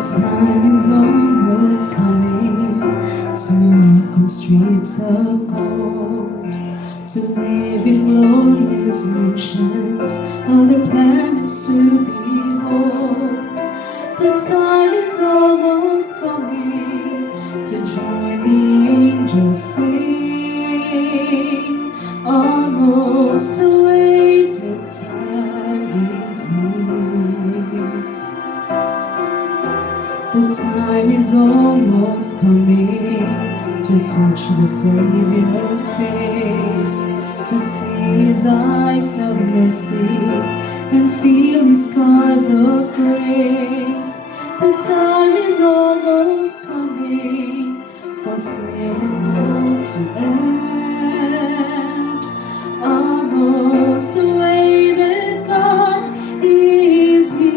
time is almost coming to walk on streets of gold, to live in glorious mansions, other planets to behold. The time is almost coming to join the angels sing. Our most awaited time is here. The time is almost coming to touch the Savior's face, to see His eyes of mercy and feel His scars of grace. The time is almost coming for sin and woe to end. Our most awaited God is here.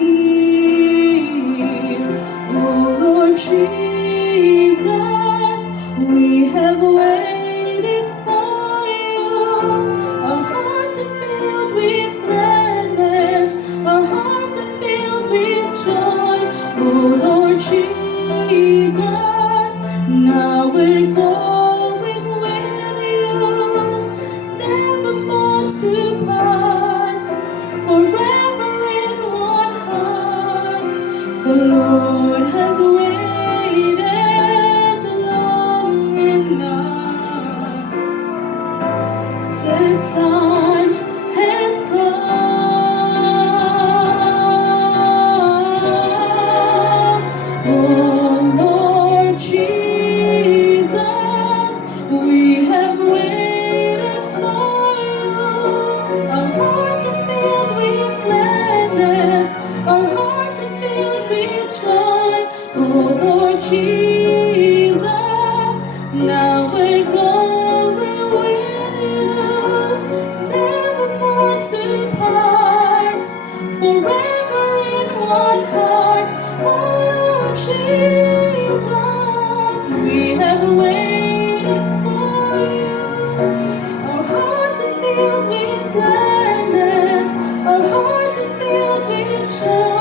Oh Lord Jesus, we have waited for you. Our hearts are filled with gladness, our hearts are filled with joy. Oh Lord Jesus, now we're going with you, nevermore to part, forever in one heart. The Lord has waited long enough. The time has come. Oh Lord Jesus, we have waited for you. Our hearts are filled with gladness, our hearts are filled with joy. Oh Lord Jesus, now we're going with you, nevermore to part, forever in one heart. Oh Lord Jesus, we have waited for you. Our hearts are filled with gladness, our hearts are filled with joy.